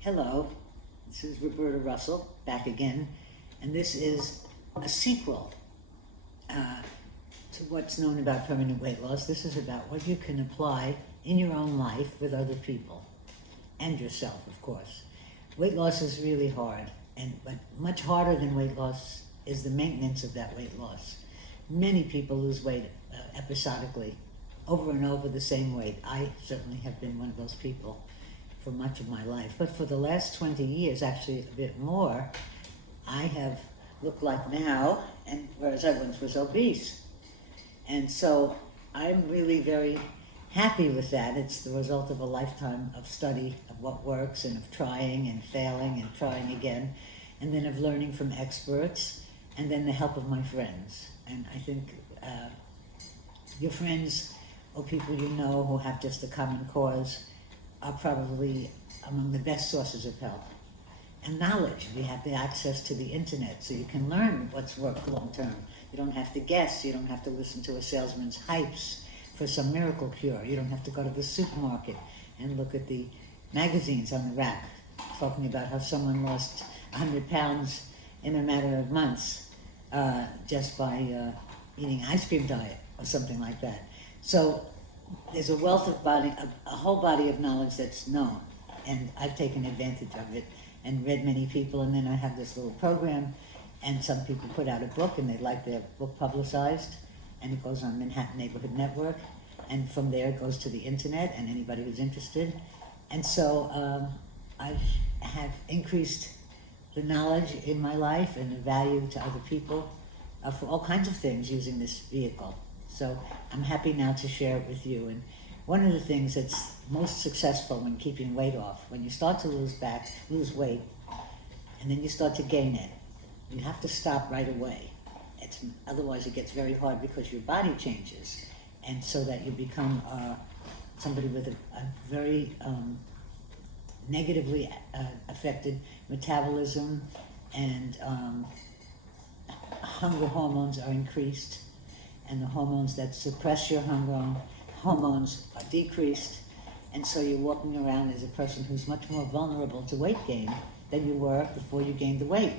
Hello, this is Roberta Russell, back again, and this is a sequel to what's known about permanent weight loss. This is about what you can apply in your own life with other people, and yourself, of course. Weight loss is really hard, but much harder than weight loss is the maintenance of that weight loss. Many people lose weight episodically, over and over the same weight. I certainly have been one of those people for much of my life. But for the last 20 years, actually a bit more, I have looked like now, and whereas I once was obese. And so I'm really very happy with that. It's the result of a lifetime of study of what works and of trying and failing and trying again, and then of learning from experts, and then the help of my friends. And I think your friends or people you know who have just a common cause are probably among the best sources of help. And knowledge, we have the access to the internet, so you can learn what's worked long term. You don't have to guess, you don't have to listen to a salesman's hypes for some miracle cure. You don't have to go to the supermarket and look at the magazines on the rack talking about how someone lost 100 pounds in a matter of months just by eating ice cream diet or something like that. So there's a wealth of a whole body of knowledge that's known, and I've taken advantage of it and read many people, and then I have this little program, and some people put out a book and they'd like their book publicized, and it goes on Manhattan Neighborhood Network, and from there it goes to the internet and anybody who's interested. And so I have increased the knowledge in my life and the value to other people for all kinds of things using this vehicle. So I'm happy now to share it with you. And one of the things that's most successful when keeping weight off, when you start to lose weight, and then you start to gain it, you have to stop right away. Otherwise it gets very hard because your body changes, and so that you become somebody with a very negatively affected metabolism, and hunger hormones are increased, and the hormones that suppress your hunger hormones are decreased, and so you're walking around as a person who's much more vulnerable to weight gain than you were before you gained the weight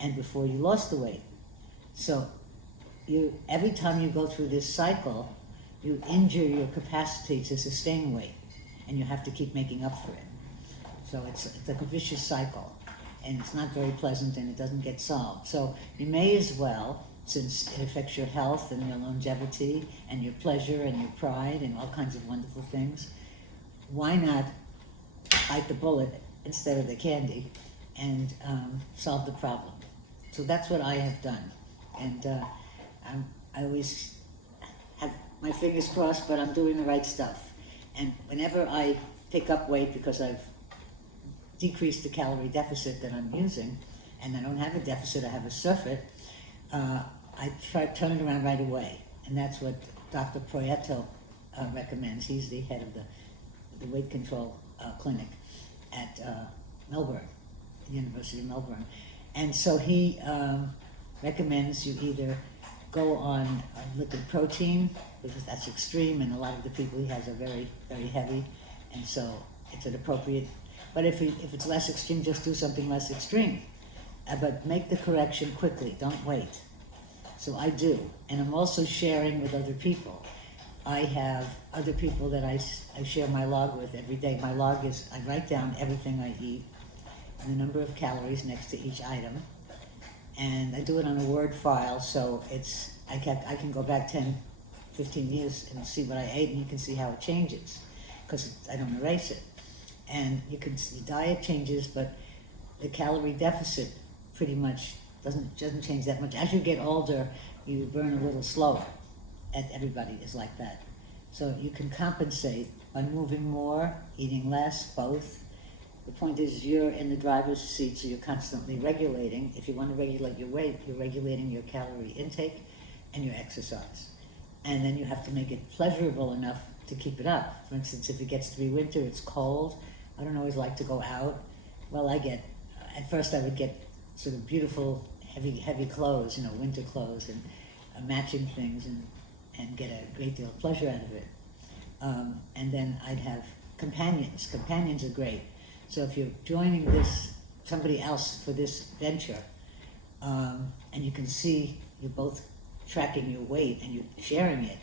and before you lost the weight. So every time you go through this cycle, you injure your capacity to sustain weight, and you have to keep making up for it. So it's like a vicious cycle, and it's not very pleasant, and it doesn't get solved. So you may as well, since it affects your health and your longevity and your pleasure and your pride and all kinds of wonderful things, why not bite the bullet instead of the candy and solve the problem? So that's what I have done. And I always have my fingers crossed, but I'm doing the right stuff. And whenever I pick up weight because I've decreased the calorie deficit that I'm using, and I don't have a deficit, I have a surfeit, I try to turn it around right away. And that's what Dr. Proietto recommends. He's the head of the weight control clinic at Melbourne, the University of Melbourne. And so he recommends you either go on liquid protein, because that's extreme, and a lot of the people he has are very, very heavy, and so it's inappropriate. But if it's less extreme, just do something less extreme. But make the correction quickly, don't wait. So I do, and I'm also sharing with other people. I have other people that I share my log with every day. My log is, I write down everything I eat and the number of calories next to each item, and I do it on a Word file, so I can go back 10, 15 years and see what I ate, and you can see how it changes, because I don't erase it. And your diet changes, but the calorie deficit pretty much doesn't change that much. As you get older, you burn a little slower. Everybody is like that. So you can compensate by moving more, eating less, both. The point is you're in the driver's seat, so you're constantly regulating. If you want to regulate your weight, you're regulating your calorie intake and your exercise. And then you have to make it pleasurable enough to keep it up. For instance, if it gets to be winter, it's cold, I don't always like to go out. Well, at first I would get sort of beautiful, heavy clothes, winter clothes and matching things, and get a great deal of pleasure out of it. And then I'd have companions. Companions are great. So if you're joining somebody else for this venture, and you can see you're both tracking your weight and you're sharing it,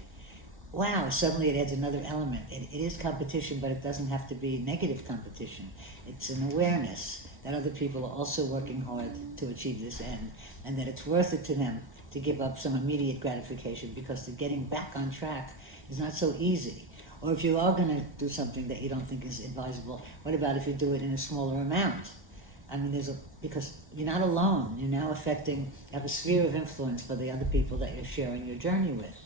wow, suddenly it adds another element. It is competition, but it doesn't have to be negative competition. It's an awareness that other people are also working hard to achieve this end, and that it's worth it to them to give up some immediate gratification, because the getting back on track is not so easy. Or if you are going to do something that you don't think is advisable, what about if you do it in a smaller amount? I mean, because you're not alone. You're now you have a sphere of influence for the other people that you're sharing your journey with.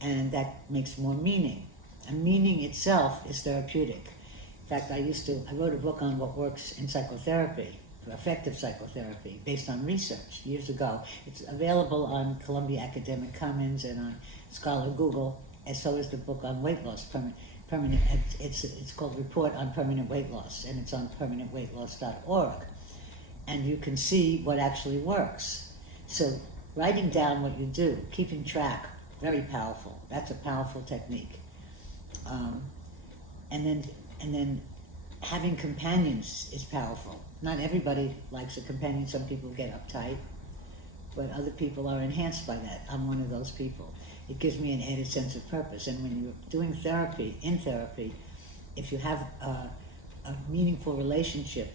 And that makes more meaning. And meaning itself is therapeutic. In fact, I wrote a book on what works in psychotherapy, for effective psychotherapy, based on research years ago. It's available on Columbia Academic Commons and on Scholar Google, and so is the book on weight loss, permanent. It's called Report on Permanent Weight Loss, and it's on permanentweightloss.org. And you can see what actually works. So writing down what you do, keeping track, very powerful. That's a powerful technique. And then having companions is powerful. Not everybody likes a companion. Some people get uptight, but other people are enhanced by that. I'm one of those people. It gives me an added sense of purpose. And when you're doing therapy, if you have a meaningful relationship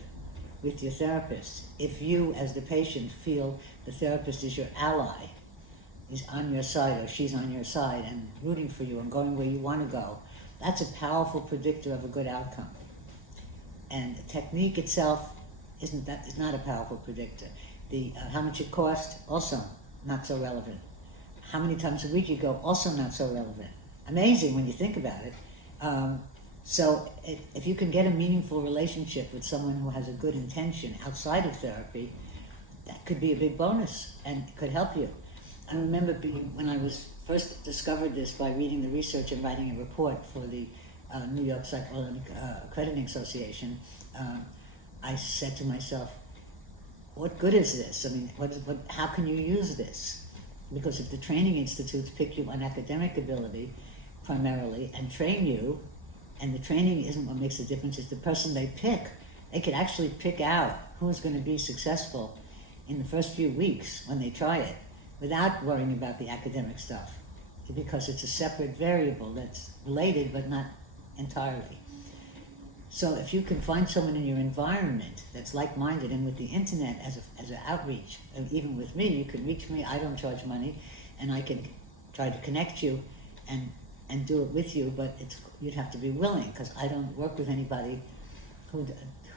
with your therapist, if you as the patient feel the therapist is your ally, is on your side or she's on your side and rooting for you and going where you want to go, that's a powerful predictor of a good outcome. And the technique itself is not a powerful predictor. How much it costs, also not so relevant. How many times a week you go, also not so relevant. Amazing when you think about it. So if you can get a meaningful relationship with someone who has a good intention outside of therapy, that could be a big bonus and it could help you. I remember when I was first discovered this by reading the research and writing a report for the New York Psychoanalytic Accrediting Association, I said to myself, what good is this? I mean, how can you use this? Because if the training institutes pick you on academic ability primarily and train you, and the training isn't what makes the difference, it's the person they pick. They could actually pick out who is going to be successful in the first few weeks when they try it, without worrying about the academic stuff, because it's a separate variable that's related but not entirely. So if you can find someone in your environment that's like-minded, and with the internet as an outreach, and even with me, you can reach me, I don't charge money, and I can try to connect you and do it with you, but you'd have to be willing, because I don't work with anybody who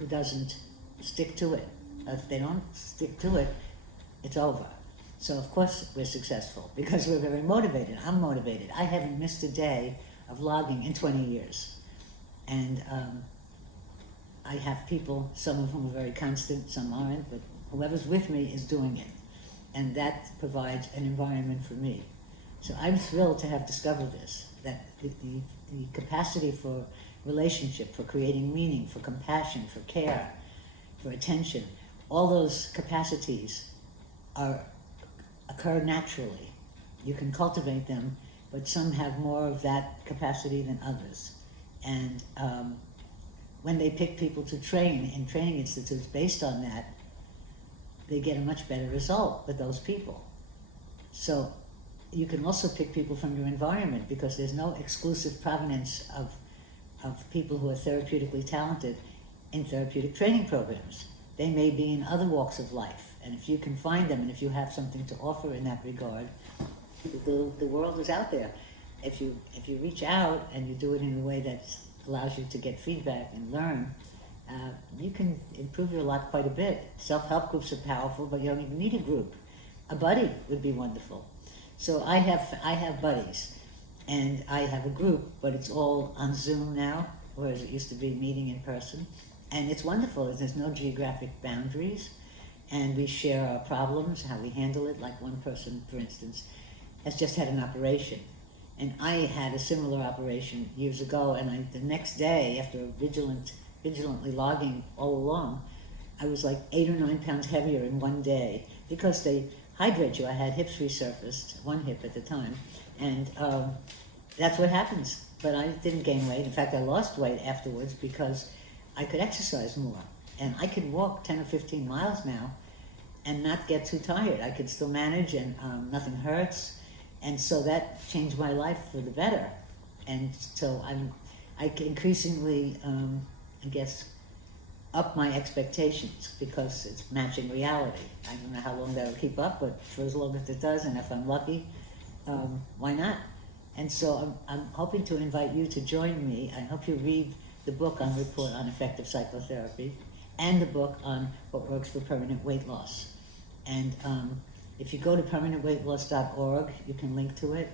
doesn't stick to it. If they don't stick to it, it's over. So of course we're successful, because we're very motivated. I'm motivated. I haven't missed a day of logging in 20 years. And I have people, some of whom are very constant, some aren't, but whoever's with me is doing it. And that provides an environment for me. So I'm thrilled to have discovered this, that the capacity for relationship, for creating meaning, for compassion, for care, for attention, all those capacities occur naturally. You can cultivate them, but some have more of that capacity than others. And when they pick people to train in training institutes based on that, they get a much better result with those people. So you can also pick people from your environment, because there's no exclusive provenance of people who are therapeutically talented in therapeutic training programs. They may be in other walks of life, and if you can find them, and if you have something to offer in that regard, the world is out there. If you reach out and you do it in a way that allows you to get feedback and learn, you can improve your lot quite a bit. Self-help groups are powerful, but you don't even need a group. A buddy would be wonderful. So I have buddies, and I have a group, but it's all on Zoom now, whereas it used to be meeting in person. And it's wonderful. There's no geographic boundaries, and we share our problems, how we handle it. Like one person, for instance, has just had an operation, and I had a similar operation years ago, and the next day, after vigilantly logging all along, I was like 8 or 9 pounds heavier in one day, because they hydrate you. I had hips resurfaced, one hip at the time, and that's what happens. But I didn't gain weight. In fact, I lost weight afterwards, because I could exercise more. And I could walk 10 or 15 miles now and not get too tired. I could still manage, and nothing hurts. And so that changed my life for the better. And so I increasingly, I guess, up my expectations because it's matching reality. I don't know how long that'll keep up, but for as long as it does, and if I'm lucky, why not? And so I'm hoping to invite you to join me. I hope you read the book on Report on Effective Psychotherapy and the book on what works for permanent weight loss. And if you go to permanentweightloss.org, you can link to it.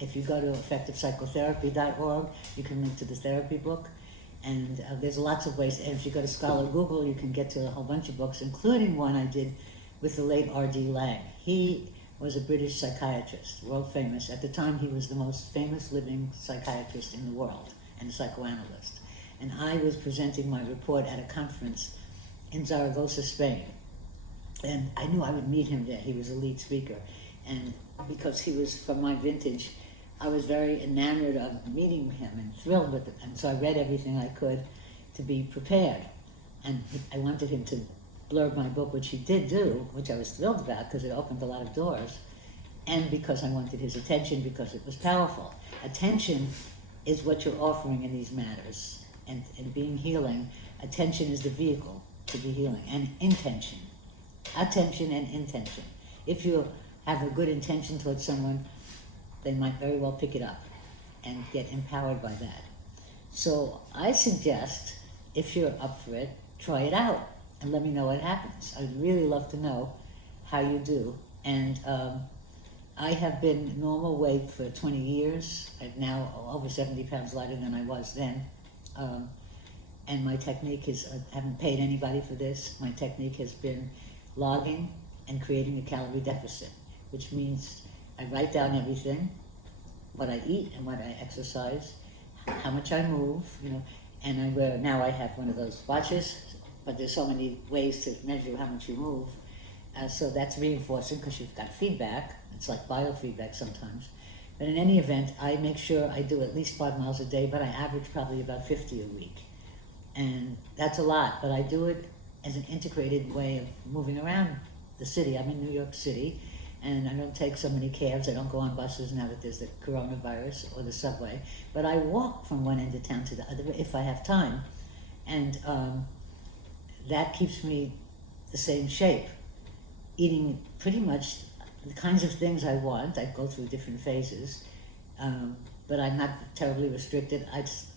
If you go to effectivepsychotherapy.org, you can link to the therapy book. And there's lots of ways. And if you go to Scholar Google, you can get to a whole bunch of books, including one I did with the late R.D. Laing. He was a British psychiatrist, world famous. At the time, he was the most famous living psychiatrist in the world and a psychoanalyst. And I was presenting my report at a conference in Zaragoza, Spain. And I knew I would meet him there. He was a lead speaker. And because he was from my vintage, I was very enamored of meeting him and thrilled with it. And so I read everything I could to be prepared. And I wanted him to blurb my book, which he did do, which I was thrilled about because it opened a lot of doors. And because I wanted his attention, because it was powerful. Attention is what you're offering in these matters. And being healing, attention is the vehicle to be healing. And intention. Attention and intention. If you have a good intention towards someone, they might very well pick it up and get empowered by that. So I suggest, if you're up for it, try it out and let me know what happens. I'd really love to know how you do. And I have been normal weight for 20 years. I'm now over 70 pounds lighter than I was then. And my technique is, I haven't paid anybody for this, my technique has been logging and creating a calorie deficit, which means I write down everything, what I eat and what I exercise, how much I move, and I wear, now I have one of those watches, but there's so many ways to measure how much you move. So that's reinforcing because you've got feedback. It's like biofeedback sometimes. But in any event, I make sure I do at least 5 miles a day, but I average probably about 50 a week. And that's a lot, but I do it as an integrated way of moving around the city. I'm in New York City, and I don't take so many cabs. I don't go on buses now that there's the coronavirus or the subway. But I walk from one end of town to the other if I have time. And that keeps me the same shape, eating pretty much the kinds of things I want. I go through different phases, but I'm not terribly restricted.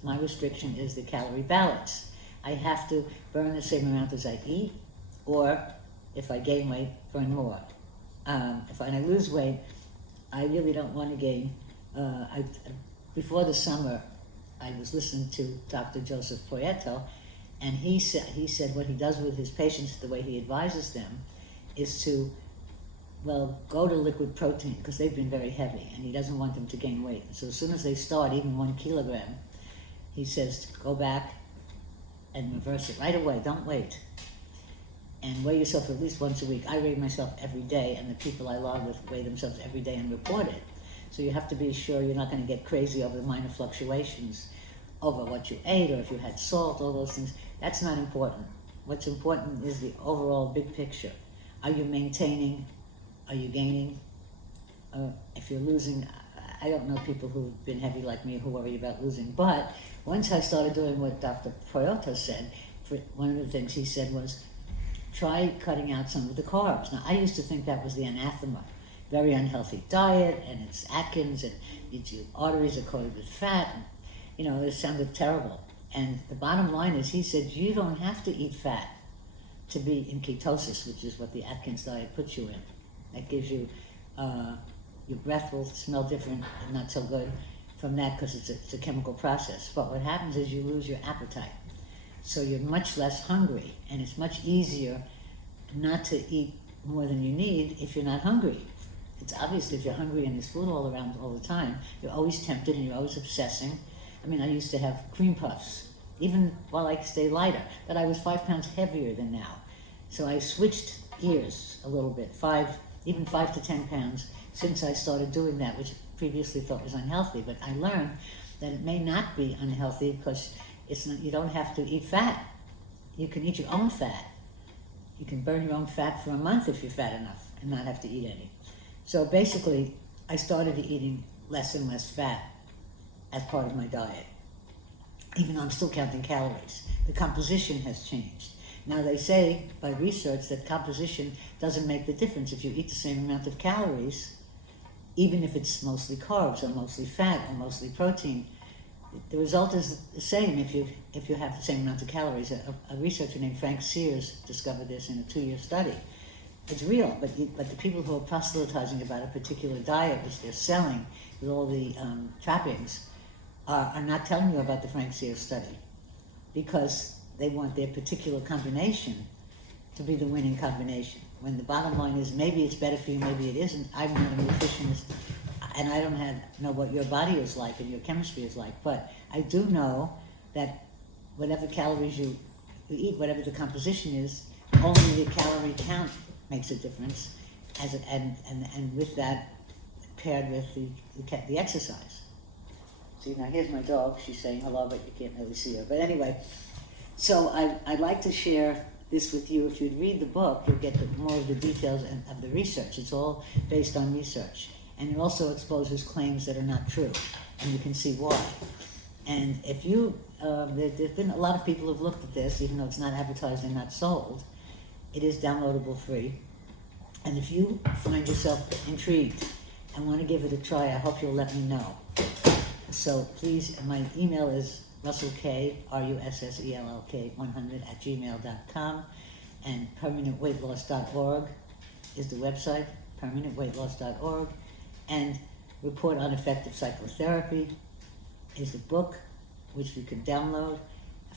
My restriction is the calorie balance. I have to burn the same amount as I eat, or if I gain weight, burn more. If I lose weight, I really don't want to gain. Before the summer, I was listening to Dr. Joseph Proietto, and he said what he does with his patients, the way he advises them, is to, go to liquid protein, because they've been very heavy, and he doesn't want them to gain weight. So as soon as they start, even 1 kilogram, he says, go back and reverse it right away, don't wait. And weigh yourself at least once a week. I weigh myself every day, and the people I log with weigh themselves every day and report it. So you have to be sure you're not going to get crazy over the minor fluctuations, over what you ate, or if you had salt, all those things. That's not important. What's important is the overall big picture. Are you maintaining? Are you gaining? If you're losing, I don't know people who've been heavy like me who worry about losing, but once I started doing what Dr. Proietto said, one of the things he said was, try cutting out some of the carbs. Now, I used to think that was the anathema. Very unhealthy diet, and it's Atkins, and your arteries are coated with fat. And, it sounded terrible. And the bottom line is, he said, you don't have to eat fat to be in ketosis, which is what the Atkins diet puts you in. That gives you, your breath will smell different and not so good from that because it's a chemical process. But what happens is you lose your appetite. So you're much less hungry, and it's much easier not to eat more than you need if you're not hungry. It's obvious if you're hungry and there's food all around all the time, you're always tempted and you're always obsessing. I mean, I used to have cream puffs, even while I stayed lighter, but I was 5 pounds heavier than now. So I switched gears a little bit, even 5 to 10 pounds since I started doing that, which I previously thought was unhealthy. But I learned that it may not be unhealthy because you don't have to eat fat. you can eat your own fat. You can burn your own fat for a month if you're fat enough and not have to eat any. So basically, I started eating less and less fat as part of my diet, even though I'm still counting calories. The composition has changed. Now they say by research that composition doesn't make the difference. If you eat the same amount of calories, even if it's mostly carbs or mostly fat or mostly protein, the result is the same if you have the same amount of calories. A researcher named Frank Sears discovered this in a 2-year study. It's real, but the people who are proselytizing about a particular diet, which they're selling with all the trappings, are not telling you about the Frank Sears study, because they want their particular combination to be the winning combination. When the bottom line is, maybe it's better for you, maybe it isn't. I'm not a nutritionist, and I don't know what your body is like and your chemistry is like, but I do know that whatever calories you eat, whatever the composition is, only the calorie count makes a difference, and with that, paired with the exercise. See, now here's my dog. She's saying hello, but you can't really see her. But anyway, so I'd like to share this with you. If you'd read the book, you'll get more of the details of the research. It's all based on research. And it also exposes claims that are not true, and you can see why. And if you, there's been a lot of people who've looked at this, even though it's not advertised and not sold. It is downloadable free. And if you find yourself intrigued and want to give it a try, I hope you'll let me know. So please, my email is RussellK, RussellK 100 @gmail.com, and permanentweightloss.org is the website, permanentweightloss.org, and Report on Effective Psychotherapy is the book, which you can download.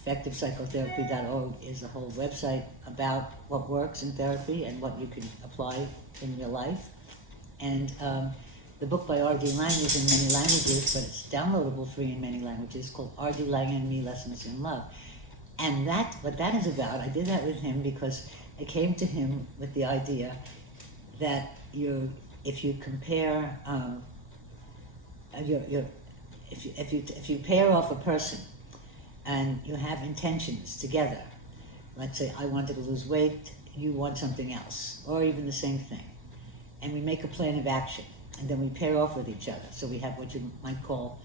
EffectivePsychotherapy.org is the whole website about what works in therapy and what you can apply in your life. And the book by R.D. Laing is in many languages, but it's downloadable free in many languages, called R.D. Laing and Me, Lessons in Love. And what that is about, I did that with him because I came to him with the idea that if you compare, if you pair off a person and you have intentions together, let's say I wanted to lose weight, you want something else, or even the same thing, and we make a plan of action, and then we pair off with each other. So we have what you might call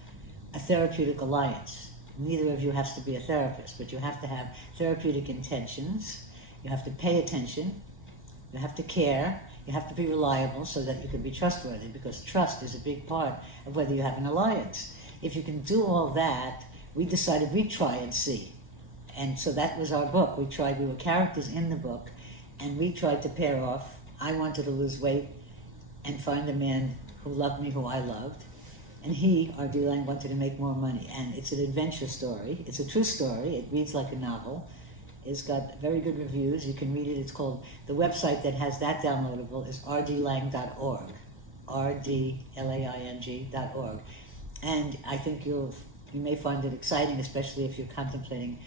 a therapeutic alliance. Neither of you has to be a therapist, but you have to have therapeutic intentions, you have to pay attention, you have to care, you have to be reliable so that you can be trustworthy, because trust is a big part of whether you have an alliance. If you can do all that, we decided we'd try and see. And so that was our book. We were characters in the book, and we tried to pair off. I wanted to lose weight and find a man who loved me, who I loved. And he, R.D. Laing, wanted to make more money. And it's an adventure story. It's a true story. It reads like a novel. It's got very good reviews. You can read it. It's called, the website that has that downloadable is rdlaing.org, rdlaing.org. And I think you may find it exciting, especially if you're contemplating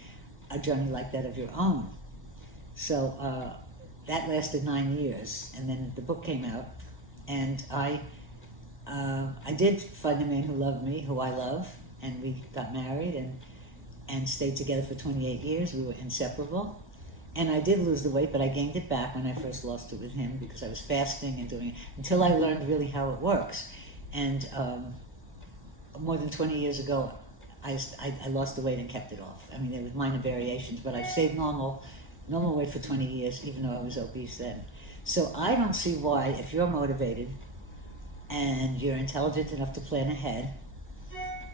a journey like that of your own. So that lasted 9 years, and then the book came out, and I did find a man who loved me, who I love, and we got married and stayed together for 28 years. We were inseparable. And I did lose the weight, but I gained it back when I first lost it with him, because I was fasting and doing it, until I learned really how it works. And more than 20 years ago, I lost the weight and kept it off. I mean, there was minor variations, but I've stayed normal weight for 20 years, even though I was obese then. So I don't see why, if you're motivated and you're intelligent enough to plan ahead,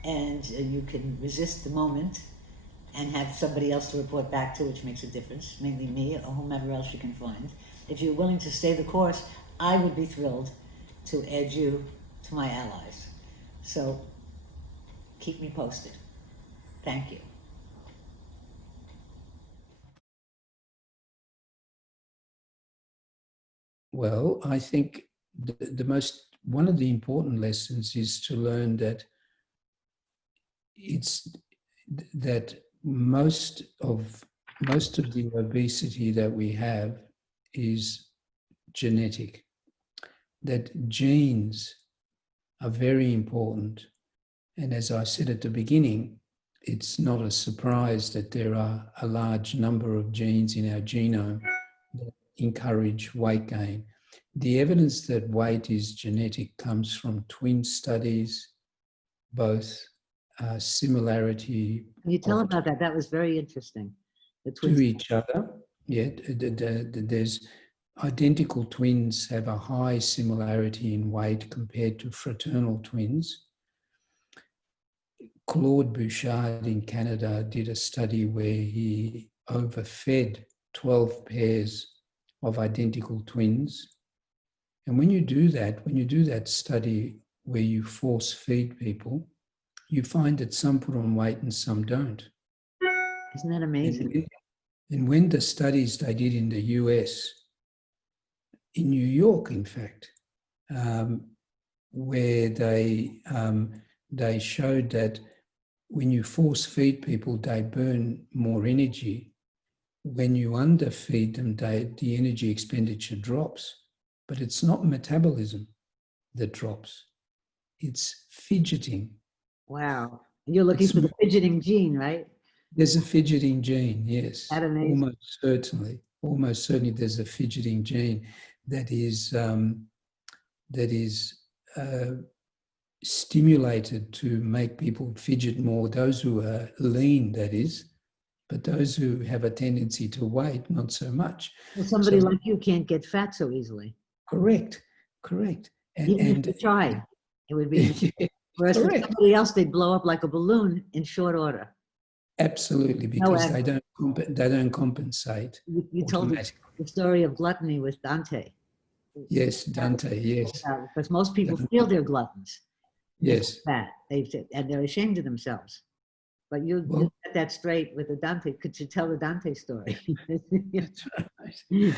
and you can resist the moment and have somebody else to report back to, which makes a difference, mainly me or whomever else you can find. If you're willing to stay the course, I would be thrilled to add you to my allies. So keep me posted. Thank you. Well, I think one of the important lessons is to learn that most of the obesity that we have is genetic, that genes are very important. And as I said at the beginning, it's not a surprise that there are a large number of genes in our genome that encourage weight gain. The evidence that weight is genetic comes from twin studies, both similarity Can you tell about that? That was very interesting. The to twins. each other. Yeah, there's identical twins have a high similarity in weight compared to fraternal twins. Claude Bouchard in Canada did a study where he overfed 12 pairs of identical twins. And when you do that study where you force feed people, you find that some put on weight and some don't. Isn't that amazing? And when the studies they did in the US, in New York, in fact, where they showed that when you force feed people, they burn more energy. When you underfeed them, the energy expenditure drops. But it's not metabolism that drops. It's fidgeting. Wow. You're looking for the fidgeting gene, right? There's a fidgeting gene, yes. That amazing. Almost certainly. Almost certainly there's a fidgeting gene that is stimulated to make people fidget more, those who are lean, that is, but those who have a tendency to weight, not so much. Well, somebody like you can't get fat so easily. Correct. Even if you tried, it would be. Whereas for somebody else, they'd blow up like a balloon in short order. Absolutely, because they don't compensate. You told the story of gluttony with Dante. Yes, Dante, yes. Because most people feel they're gluttons. Yes. Fat, and they're ashamed of themselves. But you get that straight with the Dante. Could you tell the Dante story? That's right.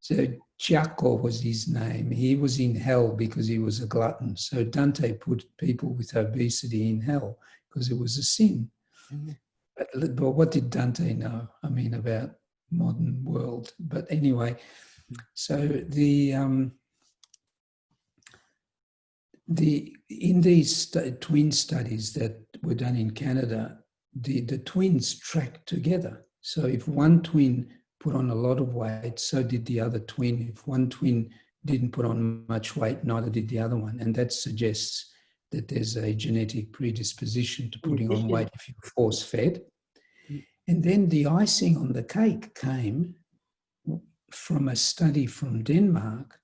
So Giacomo was his name. He was in hell because he was a glutton. So Dante put people with obesity in hell because it was a sin. Mm-hmm. But what did Dante know? I mean, about modern world. But anyway, so in these twin studies that were done in Canada, the twins tracked together. So if one twin put on a lot of weight, so did the other twin. If one twin didn't put on much weight, neither did the other one. And that suggests that there's a genetic predisposition to putting on weight if you're force-fed. And then the icing on the cake came from a study from Denmark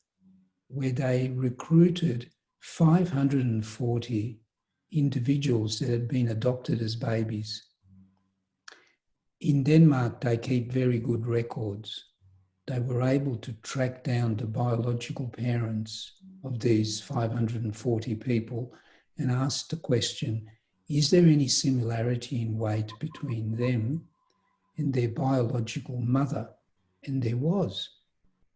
where they recruited 540 individuals that had been adopted as babies. In Denmark, they keep very good records. They were able to track down the biological parents of these 540 people and asked the question, is there any similarity in weight between them and their biological mother? And there was.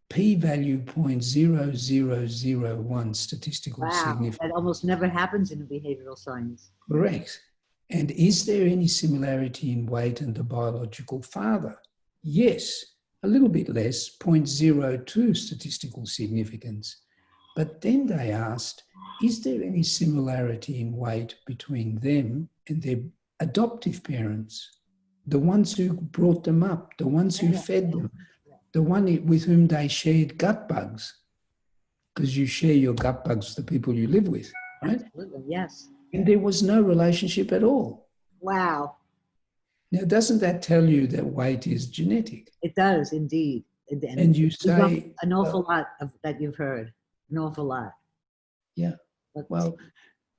P-value 0.0001 statistical significance. That almost never happens in behavioral science. Correct. And is there any similarity in weight and the biological father? Yes, a little bit less, 0.02 statistical significance. But then they asked, is there any similarity in weight between them and their adoptive parents? The ones who brought them up, the ones who fed them, the one with whom they shared gut bugs, because you share your gut bugs with the people you live with, right? Absolutely, yes. And there was no relationship at all. Wow. Now, doesn't that tell you that weight is genetic? It does, indeed. And you say... An awful lot of that you've heard. An awful lot. Yeah. Well,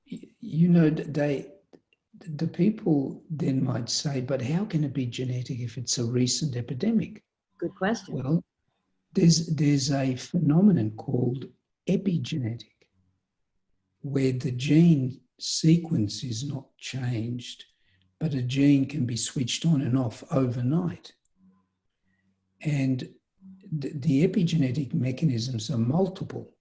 you know, the people then might say, but how can it be genetic if it's a recent epidemic? Good question. Well, there's a phenomenon called epigenetic, where the gene sequence is not changed, but a gene can be switched on and off overnight. And the epigenetic mechanisms are multiple.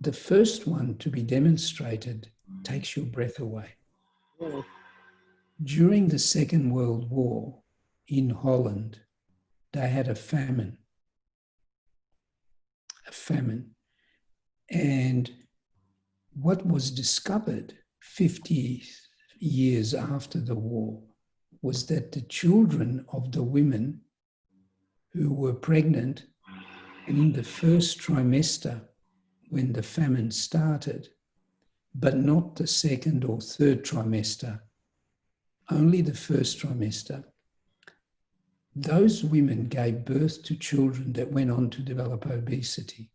The first one to be demonstrated takes your breath away. Really? During the Second World War in Holland, they had a famine. And what was discovered 50 years after the war was that the children of the women who were pregnant and in the first trimester when the famine started, but not the second or third trimester, only the first trimester, those women gave birth to children that went on to develop obesity.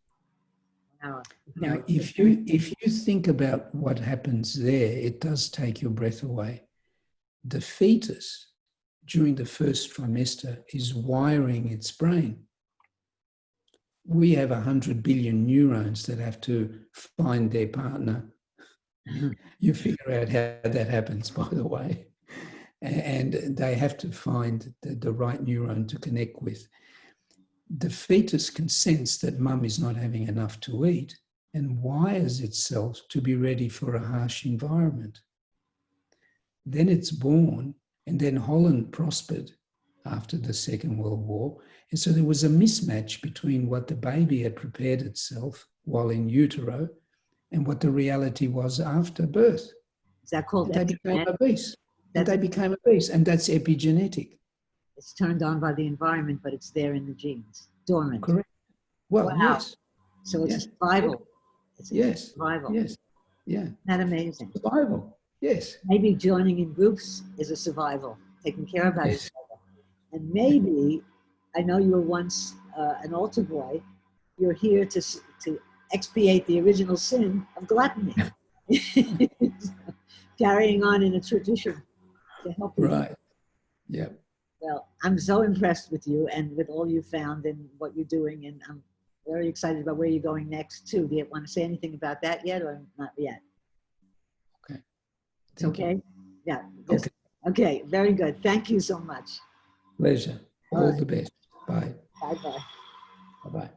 Wow. Now, if you think about what happens there, it does take your breath away. The fetus during the first trimester is wiring its brain. We have 100 billion neurons that have to find their partner. You figure out how that happens, by the way. And they have to find the right neuron to connect with. The fetus can sense that mum is not having enough to eat and wires itself to be ready for a harsh environment. Then it's born, and then Holland prospered after the Second World War. And so there was a mismatch between what the baby had prepared itself while in utero and what the reality was after birth. Is that called They became epigenetic? obese. And they became obese, and that's epigenetic. It's turned on by the environment, but it's there in the genes, dormant. Correct. Well, Wow. yes. So it's Yes. a survival. It's Yes. survival. Yes. Yeah. Isn't that amazing? Survival. Yes. Maybe joining in groups is a survival, taking care about Yes. each other. And maybe, I know you were once an altar boy, you're here to expiate the original sin of gluttony. Carrying on in a tradition to help you. Right. Yeah. Well, I'm so impressed with you and with all you found and what you're doing, and I'm very excited about where you're going next too. Do you want to say anything about that yet, or not yet? Okay. It's okay? Yeah. Just, okay, very good. Thank you so much. Pleasure. All the best. Bye. Bye-bye. Bye-bye.